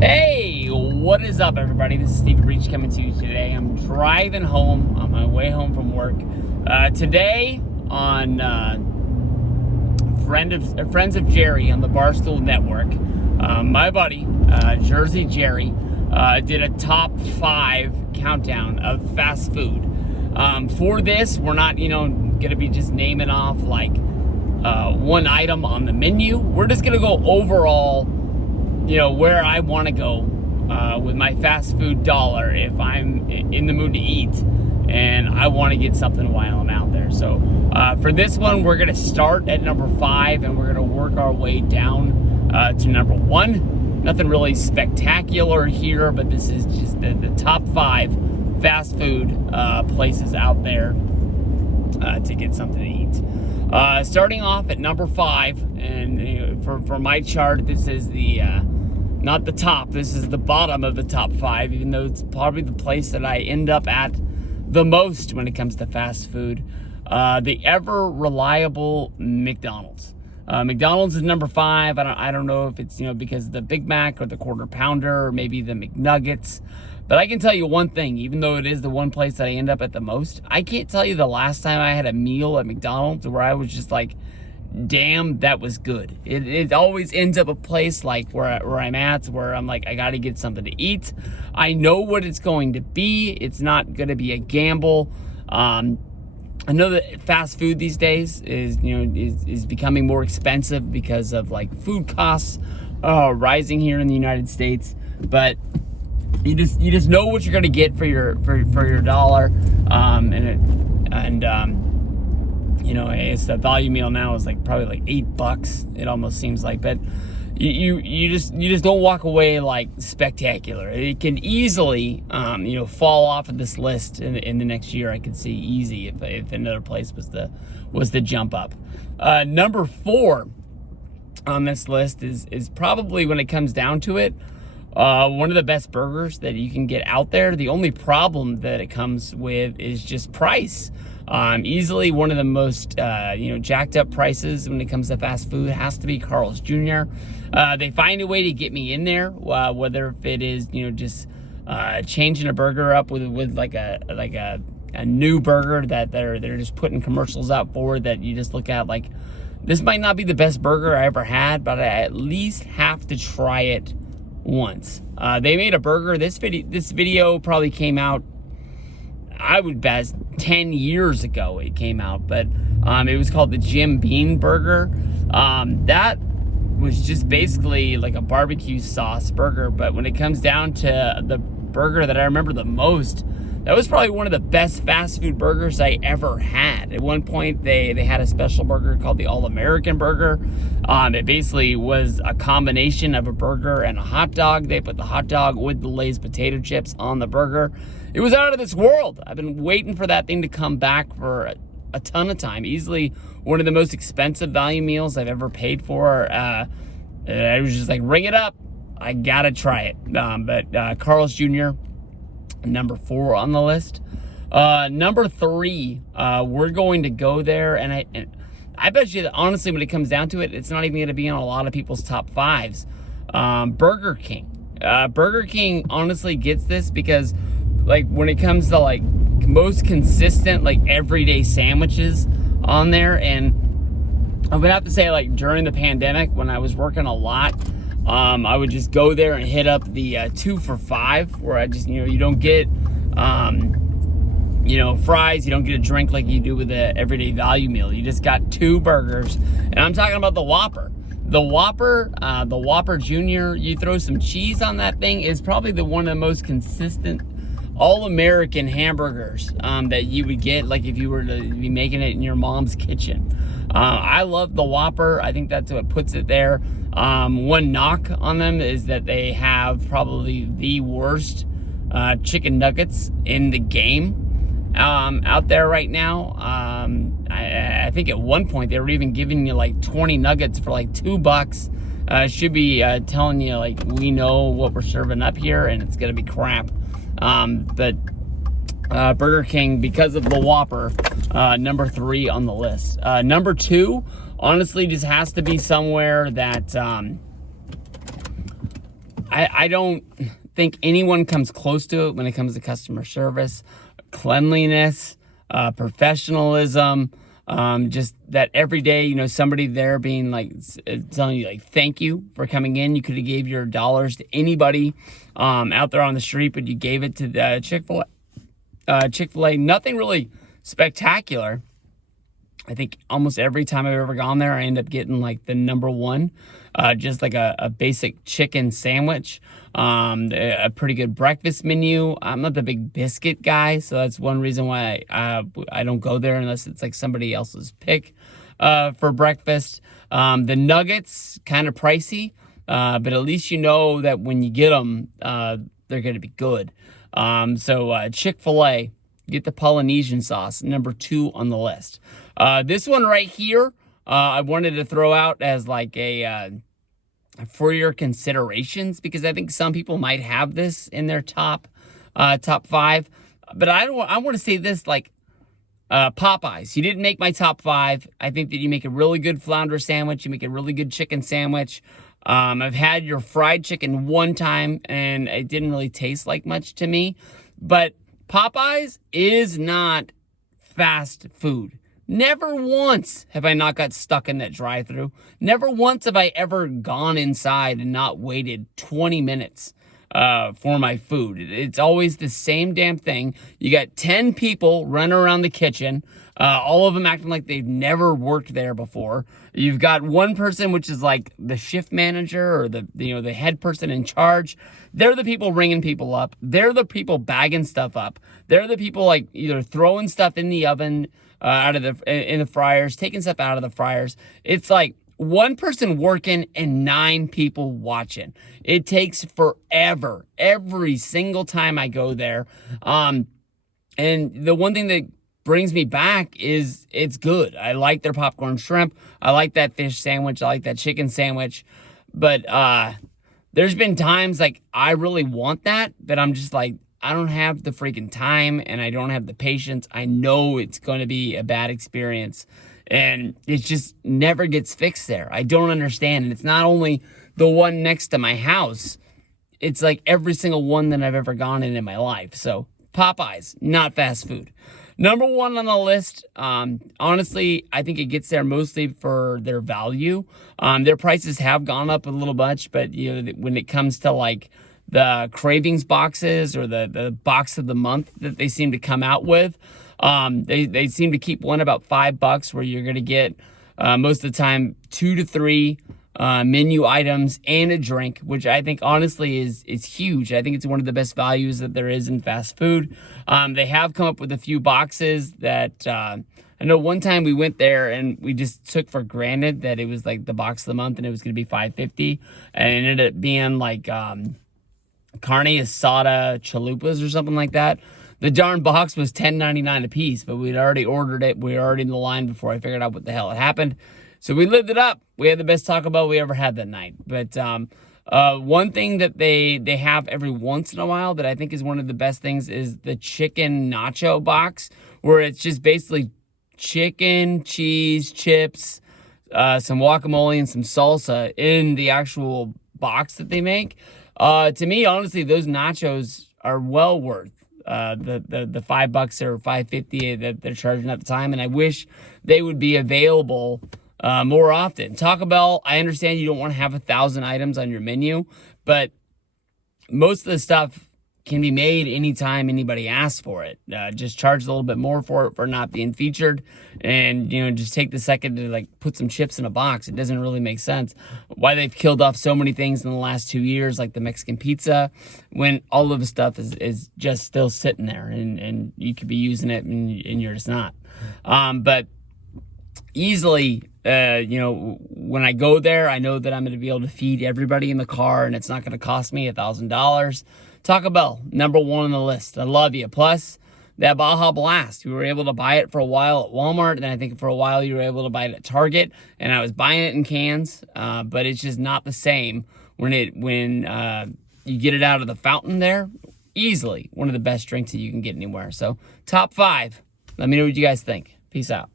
Hey, what is up, everybody? This is Steve Breach coming to you today. I'm driving home on my way home from work. Today on Friends of Jerry on the Barstool Network, my buddy, Jersey Jerry, did a top 5 countdown of fast food. For this, we're not, going to be just naming off like one item on the menu. We're just going to go overall, where I want to go with my fast food dollar if I'm in the mood to eat and I want to get something while I'm out there. So for this one, we're going to start at number 5 and we're going to work our way down to number 1. Nothing really spectacular here, but this is just the top 5 fast food places out there to get something to eat. Starting off at number 5, and for my chart, this is the not the top, this is the bottom of the top 5, even though it's probably the place that I end up at the most when it comes to fast food. The ever reliable McDonald's. McDonald's is number 5. I don't know if it's because of the Big Mac or the Quarter Pounder or maybe the McNuggets. But I can tell you one thing, even though it is the one place that I end up at the most, I can't tell you the last time I had a meal at McDonald's where I was just like, damn, that was good. It always ends up a place like where I'm at, where I'm like, I got to get something to eat. I know what it's going to be. It's not going to be a gamble. I know that fast food these days is becoming more expensive because of like food costs rising here in the United States, but you just know what you're gonna get for your dollar, it's the value meal now is like probably like $8. It almost seems like, but you just don't walk away like spectacular. It can easily fall off of this list in the next year. I could see easy if another place was the jump up. Number 4 on this list is probably, when it comes down to it, one of the best burgers that you can get out there. The only problem that it comes with is just price. Easily one of the most jacked up prices when it comes to fast food has to be Carl's Jr. They find a way to get me in there, whether if it is just changing a burger up with like a new burger that they're just putting commercials out for, that you just look at like, this might not be the best burger I ever had, but I at least have to try it once. They made a burger. This video probably came out, I would bet 10 years ago it came out, but it was called the Jim Beam Burger. That was just basically like a barbecue sauce burger, but when it comes down to the burger that I remember the most, that was probably one of the best fast food burgers I ever had. At one point, they had a special burger called the All-American Burger. It basically was a combination of a burger and a hot dog. They put the hot dog with the Lay's potato chips on the burger. It was out of this world. I've been waiting for that thing to come back for a ton of time. Easily one of the most expensive value meals I've ever paid for. I was just like, ring it up. I gotta try it. But Carl's Jr., number 4 on the list. Number 3, we're going to go there, and I bet you that honestly, when it comes down to it, it's not even going to be on a lot of people's top 5s. Burger King. Burger King honestly gets this because, like, when it comes to like most consistent like everyday sandwiches on there, and I would have to say, like, during the pandemic when I was working a lot, I would just go there and hit up the 2 for $5, where I just, you don't get, fries, you don't get a drink like you do with the everyday value meal. You just got 2 burgers, and I'm talking about the Whopper. The Whopper Jr., you throw some cheese on that thing, is probably one of the most consistent all-American hamburgers that you would get, like if you were to be making it in your mom's kitchen. I love the Whopper. I think that's what puts it there. One knock on them is that they have probably the worst chicken nuggets in the game out there right now. I think at one point they were even giving you like 20 nuggets for like $2. Should be telling you, like, we know what we're serving up here and it's gonna be crap. But Burger King, because of the Whopper, number 3 on the list. Number 2, honestly, just has to be somewhere that I don't think anyone comes close to it when it comes to customer service, cleanliness, professionalism. Just that every day, somebody there being like telling you like thank you for coming in. You could have gave your dollars to anybody out there on the street, but you gave it to the Chick-fil-A. Chick-fil-A, nothing really spectacular. I think almost every time I've ever gone there, I end up getting like the number one, just like a basic chicken sandwich, a pretty good breakfast menu. I'm not the big biscuit guy, so that's one reason why I don't go there unless it's like somebody else's pick for breakfast. The nuggets, kind of pricey, but at least you know that when you get them, they're going to be good. So Chick-fil-A, get the Polynesian sauce, number 2 on the list. This one right here, I wanted to throw out as like for your considerations, because I think some people might have this in their top 5. But I want to say this, like Popeyes. You didn't make my top 5. I think that you make a really good flounder sandwich. You make a really good chicken sandwich. I've had your fried chicken one time, and it didn't really taste like much to me. But Popeyes is not fast food. Never once have I not got stuck in that drive-thru. Never once have I ever gone inside and not waited 20 minutes for my food. It's always the same damn thing. You got 10 people running around the kitchen, all of them acting like they've never worked there before. You've got one person, which is like the shift manager or the head person in charge. They're the people ringing people up. They're the people bagging stuff up. They're the people like either throwing stuff in the oven, in the fryers, taking stuff out of the fryers. It's like one person working and 9 people watching. It takes forever every single time I go there. And the one thing that brings me back is it's good. I like their popcorn shrimp. I like that fish sandwich. I like that chicken sandwich. But there's been times like I really want that, but I'm just like, I don't have the freaking time and I don't have the patience. I know it's going to be a bad experience and it just never gets fixed there. I don't understand. And it's not only the one next to my house. It's like every single one that I've ever gone in my life. So Popeyes, not fast food. Number 1 on the list, honestly, I think it gets there mostly for their value. Their prices have gone up a little much, but when it comes to like the cravings boxes or the box of the month that they seem to come out with, they seem to keep one about $5, where you're going to get most of the time 2 to 3 menu items and a drink, which I think honestly is huge. I think it's one of the best values that there is in fast food. They have come up with a few boxes that I know one time we went there and we just took for granted that it was like the box of the month and it was going to be $5.50, and it ended up being like carne asada chalupas or something like that. The darn box was $10.99 a piece, but we'd already ordered it. We were already in the line before I figured out what the hell had happened. So we lived it up. We had the best Taco Bell we ever had that night. But one thing that they have every once in a while that I think is one of the best things is the chicken nacho box, where it's just basically chicken, cheese, chips, some guacamole, and some salsa in the actual box that they make. To me, honestly, those nachos are well worth the $5 or $5.50 that they're charging at the time, and I wish they would be available more often. Taco Bell, I understand you don't want to have 1,000 items on your menu, but most of the stuff can be made anytime anybody asks for it. Just charge a little bit more for it for not being featured, and just take the second to like put some chips in a box. It doesn't really make sense why they've killed off so many things in the last 2 years, like the Mexican pizza, when all of the stuff is just still sitting there and you could be using it and you're just not. But easily, when I go there, I know that I'm going to be able to feed everybody in the car and it's not going to cost me $1,000. Taco Bell, number 1 on the list. I love you. Plus, that Baja Blast, we were able to buy it for a while at Walmart, and then I think for a while you were able to buy it at Target, and I was buying it in cans, but it's just not the same when you get it out of the fountain there. Easily one of the best drinks that you can get anywhere. So, top 5. Let me know what you guys think. Peace out.